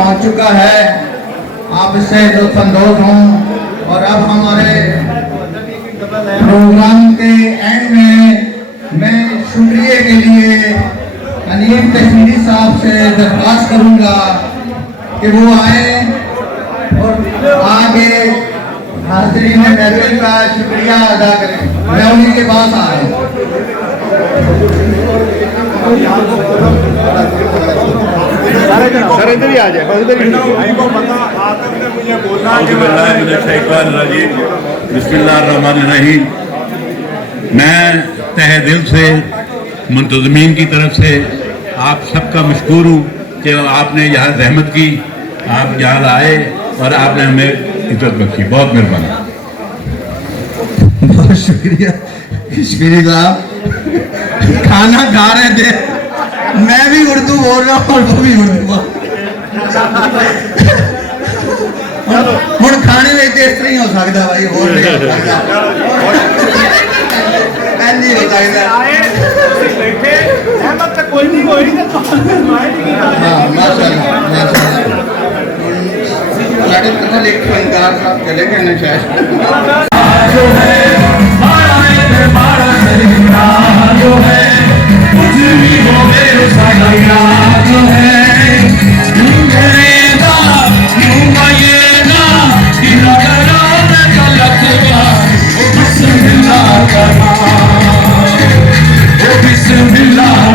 पहुंच चुका है। आप इससे जो संतोष हों। और अब हमारे प्रोग्राम के एंड में मैं शुक्रिया के लिए अनीम कश्मीरी साहब से दरख्वास्त करूंगा कि वो आए और आगे हाज़रीन महफिल का शुक्रिया अदा करें। मैं उन्हीं के पास आ रहा हूँ। सर इधर ही आ जाए, इधर ही बिस्मिल्लाहिर्रहमानिर्रहीम। मैं तहे दिल से मुंतज़मीन की तरफ से आप सबका मशकूर हूँ कि आपने यहाँ रहमत की, आप यहाँ आए और आपने हमें इज्जत बख्शी। बहुत मेहरबानी। बहुत शुक्रिया कश्मीरी साहब। खाना खा रहे थे, मैं भी उर्दू बोल रहा हूँ और वो भी उर्दू हम खाने में इस तरह ही हो सकता भाई, और नहीं हो सकता। एक फनकार साहब चले गए ना शायद।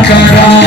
Kara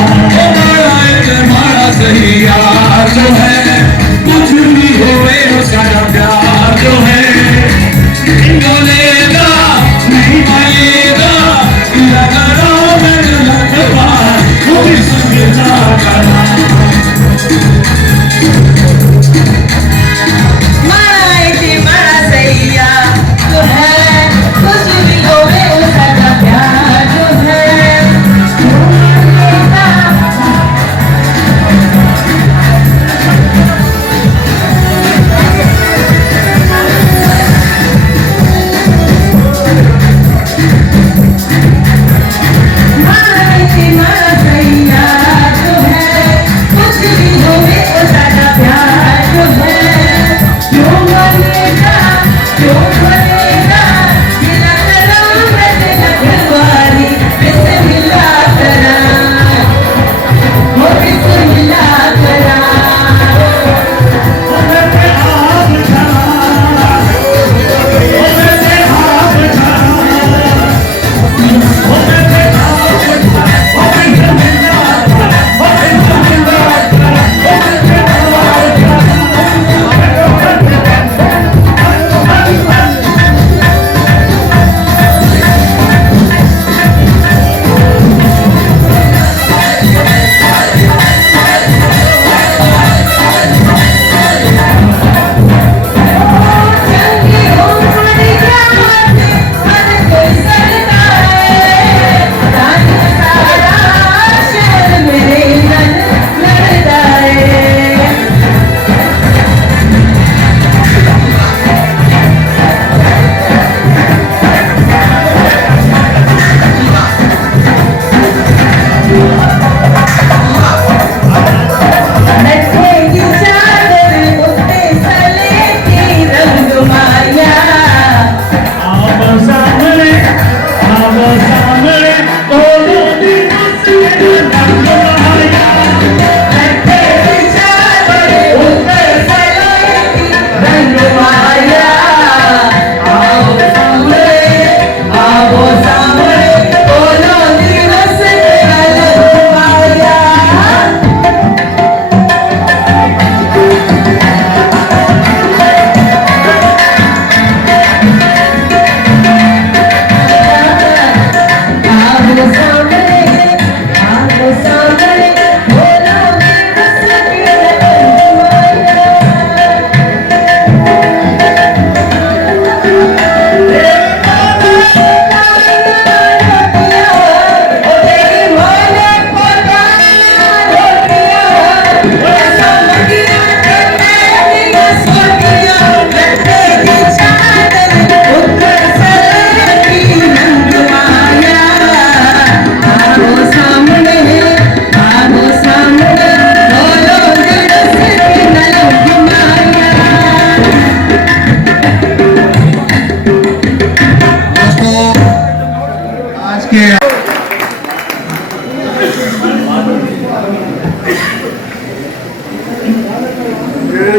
भाई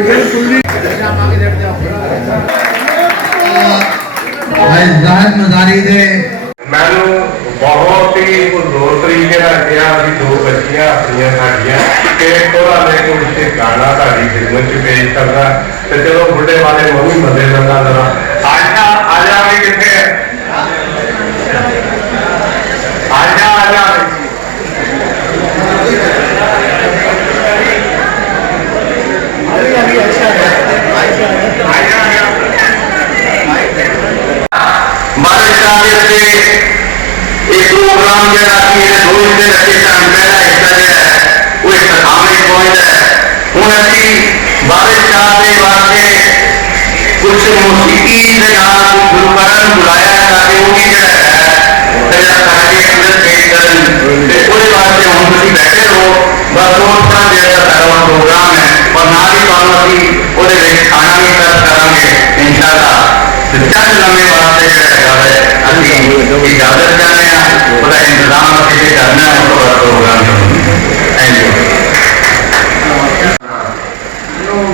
जाहिद मजारी दे मैनू बहुत ही जोर तरीके किया भी दो बच्चियां अपनी साड़ियां कि थोड़ा मैं कुछ गाना साड़ी खिदमत च पेश करना तो चलो बुढ़े वाले मम्मी मजे लगा जरा आजा आजा भी कितने आजा आजा एक प्रोग्राम जरा मेरे दोस्त ने रखे सन पहला हिस्सा जो है वो इख्तिताम में पहुंचता है हूँ असी बारिश शाह के वास्ते कुछ मौसीकी के नाल गुरुकरण बुलाया ताकि वो भी जो है सारे अंदर पेश करन ते ओदे वास्ते हुण तुसीं बैठे रहो बस थोड़ा देर का सारा प्रोग्राम है और नाल ही तुहानूं असीं ओदे विच खाना भी सर्व करांगे इंशाअल्लाह चंद लम्हे वास्ते जो है असीं इजाजत चाहते हैं उसका इंतजाम अभी करना है उसको प्रोग्राम थैंक यू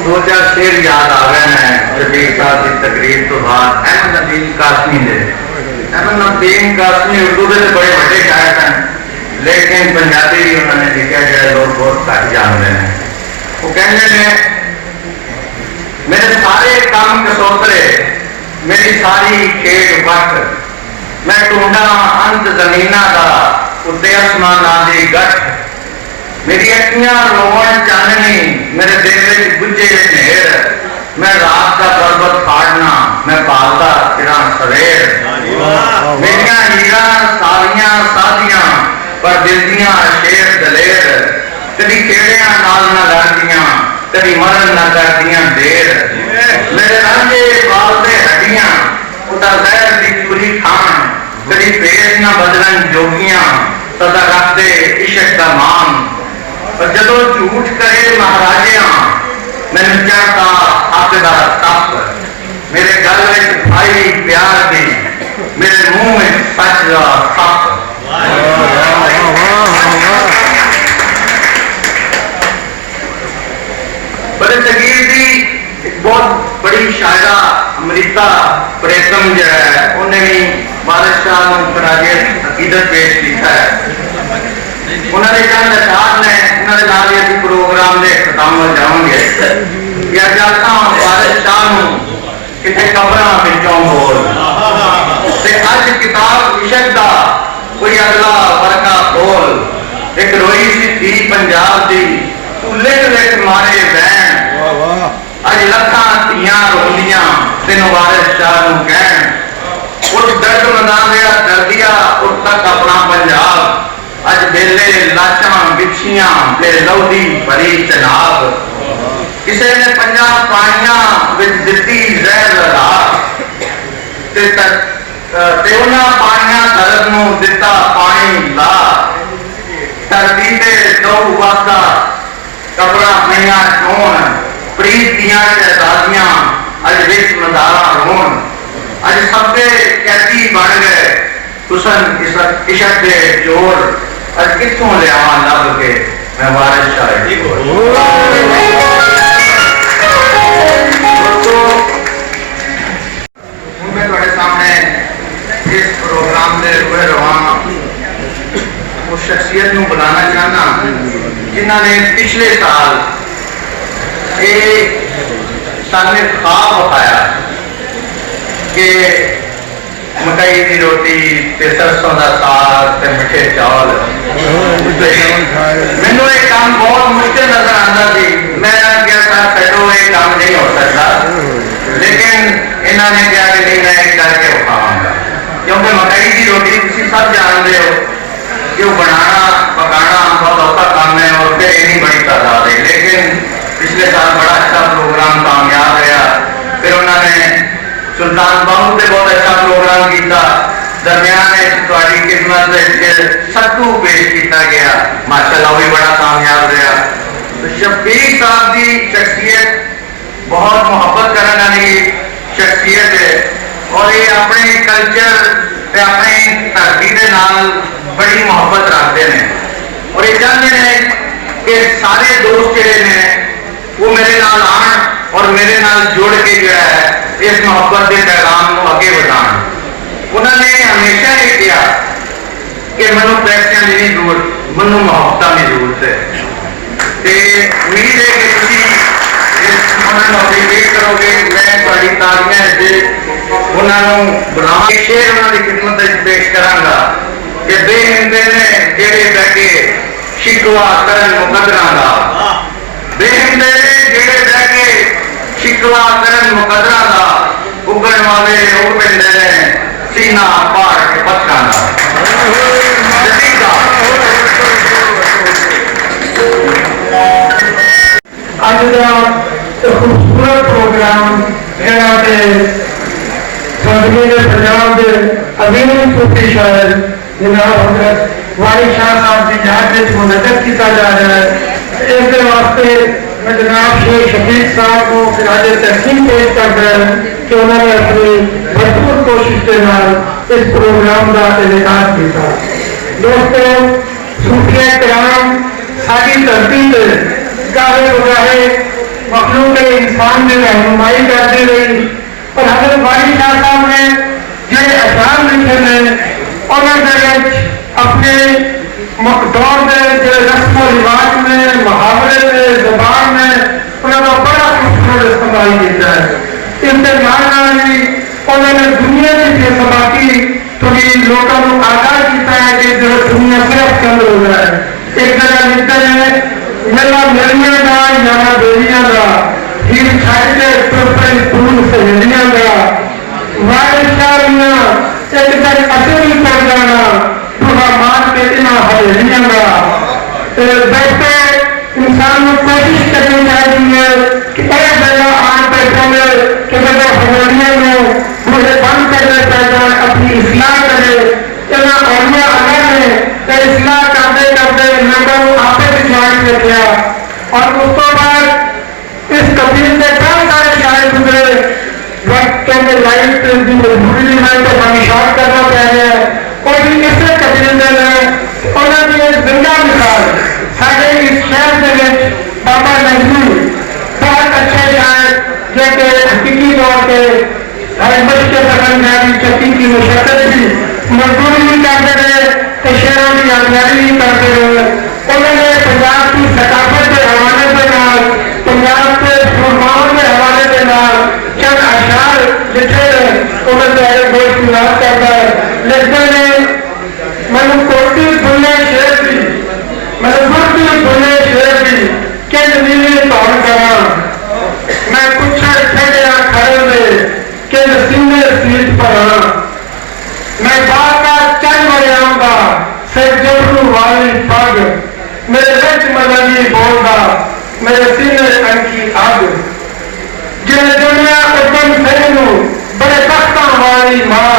दो चार शेर याद आ गए हैं शबीर साहब की तकरीर तो बाद अहमद नदीम कासमी ने अहमद नदीम कासमी उर्दू के बड़े बड़े शायर हैं लेकिन पंजाबी भी उन्होंने लिखा जो लोग बहुत घट जानते हैं वो कहते हैं मेरे सारे काम कसौतरे मेरी सारी खेत वक्त मैं ढूंढा अंत जमीना का उत्ते आसमाना दी गठ मेरी अखियां रोवन चाननी मेरे दिल में बुझे नेर मैं रात का पर्वत फाड़ना मैं पालता तेरा सवेर मेरिया हीरा सारियां सादियां पर दिल दियां शेर दलेर कभी खेड़िया नाल ना लड़दियां कभी मरन ना करदियां देर मेरे रंगे बाल दे हड्डियां उता जहर दी चूरी खान कभी पेश ना बदलन जोगियां सदा रखते इश्क का मान और जदों झूठ करे महाराजियां मैंने चाहता आपका तप मेरे गल में भाई प्यार दी मेरे मुंह में सच का खप बड़े तकीर दी बहुत बड़ी शायरा अमृता प्रेतम जो है उन्हें भी बारिश शाह फराजे अकीदत पेश किया है उन्होंने चंद अशार ने उन्होंने नाल ही प्रोग्राम के इख्तिताम जाओगे कि अज आता बारिश शाह कितने कबरां विचों बोल ते अज किताब इशक दा कोई अगला वर्का खोल एक रोई सी थी पंजाब दी तुले विच मारे वैन अज लखां धियां रोंदियां तेनों बारिश शाह नूं कहण उस दर्द मदान जेड़ा दर्दिया उस तक अपना पंजाब अज बेले लाशां बिछियां ते लौदी भरी चनाब किसी ने पंजाब पानियां विच दित्ती जहर लगा ते उन्हां पानियां दर्द नूं दित्ता पानी ला धरती ते दो वास्ता कबरां पईयां चोण प्रीत दियां शहजादियां अज विच मदारा रोण अज सबके कैदी बन गए हुसन इशक दे जोर अज कितों लियावां लभ के मैं वारिस शाह मैं तुहाडे सामने इस प्रोग्राम के रुए रवां उस शख्सियत नूं बुलाना चाहना जिन्हां ने पिछले साल सामने ख्वाब बताया कि मकई की रोटी सरसों का साग मिठे चावल मैनू एक काम बहुत मुश्किल नजर आता थी मैं क्या था छो ये काम नहीं हो सकता लेकिन इन्होंने कहा कि नहीं मैं करके उठाऊंगा क्योंकि मकई की रोटी तुम सब जानते हो कि वो बनाना पकाना बहुत औखा काम है और फिर इतनी बड़ी तादाद है लेकिन पिछले साल बड़ा अच्छा प्रोग्राम कामयाब रहा फिर उन्होंने सुल्तान बाहू से बहुत अच्छा प्रोग्राम किया दरम्यान खिदमत सत्तू पेश किया गया माशाअल्लाह भी बड़ा कामयाब रहा तो शफीक साहब की शख्सियत बहुत मुहब्बत करने वाली शख्सियत है और ये अपने कल्चर अपनी धरती के नाल बड़ी मुहब्बत रखते हैं और ये चाहते हैं कि सारे दोस्त जोड़े ने वो मेरे नाल आन और मेरे नाल जोड़ के जो है इस मोहब्बत के पैगाम को अगे बढ़ाना। उन्होंने हमेशा ये कहा कि मैं पैसों की नहीं जरूरत, मैं मोहब्बत की जरूरत है। तो उम्मीद है कि तुम अप्रीशिएट करोगे। मैं थोड़ी तालियां उन्होंने बुलावा शेर उन्होंने खिदमत पेश करांगा कि बेहिंदे ने जेड़े बैठे शिकवा करन मुकदरा का, बेहिंदे ने जेड़े बैठे शिकवा करन मुकदरा का, उगन वाले उग पिंडे ने सीना पाड़ के पत्थर अज का खूबसूरत प्रोग्राम जरा के सदगी ने पंजाब के अजीम सूफी शायर जनाब हजरत वाली शाह साहब की याद में मुनक़द किया जा रहा है। इस वास्ते मैं जनाब शेख शफीक साहब को खिराज तहसीन पेश कर रहा है कि उन्होंने अपनी भरपूर कोशिश के नाल इस प्रोग्राम का इनेकाद किया। दोस्तों, सूफिया कराम सारी धरती पर गाहे बगाहे मखलूक इंसान की रहनुमाई करती रही और हजरत वाली शाह साहब ने जो अशार लिखे हैं उन्होंने अपने दौर में जो रस्म रिवाज में मुहावरे में जबान में उन्होंने बड़ा खूबसूरत इस्तेमाल किया है। इसके नाल भी उन्होंने दुनिया की बेसबाकी थोड़ी लोगों को आगाह किया है कि जो दुनिया सिर्फ चंद हो रहा है। एक जगह लिखते हैं मेला मेलिया का याना बेलिया का हीर छाई के तुरपन फूल सहेलिया का वारिशालियां एक दिन असली कर जाना पूरा मान के इना हवेलिया का। दोस्तों, इंसान को कोशिश करनी चाहिए कि एक जगह आन पे चले कि जगह हवेलिया में मुझे बंद करने चाहिए, अपनी इस्लाह करे। इना औलिया अल्लाह ने इस्लाह करते करते लोगों को आपे भी जान किया और उसके बाद इस कबीर के बहुत सारे शायर गुजरे। वक्त में लाइफ की मजबूरी में तो हमेशा करना चाहिए और इसे कबीर ने उन्होंने एक जिंदा मिसाल साढ़े इस शहर के बाबा नजमी बहुत अच्छे शायर जो कि हकीकी तौर पर हरबश के बदन में चक्की की मुशक्कत भी मजदूरी भी करते रहे तो शेरों की आजादी भी करते रहे। उन्होंने पंजाब की सकाफत के हवाले के नाल, पंजाब के फुरमाओं के हवाले के नाल चंद अशार लिखे उन्होंने बहुत सुनार करता है। लिखते हैं मैंने कोटी दुनिया शेर की, मैंने गुरती दुनिया शेर की कि नीली तौर करा मैं कुछ ठहरिया खड़े में कि सीने सीट पर मैं बाका चल मरियाऊंगा सिर जबरू वाली पग मेरे रच मदनी बोलगा मेरे सीने अंकी आग जिन दुनिया उदम सैनू बड़े तख्ता वाली मां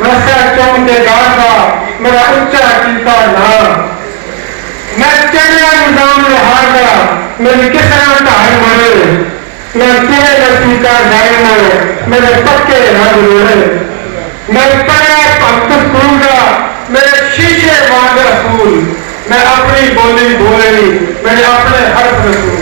रसा चम के गागा मेरा उच्चा कीता नाम मैं चलिया निजाम हारगा मेरी किसान ढाल मरे मैं तेरे रसी का जाए मेरे पक्के रंग रोए मैं पढ़ा भक्त करूंगा मेरे शीशे वांग रसूल मैं अपनी बोली बोलेगी मेरे अपने हर्फ रसूल।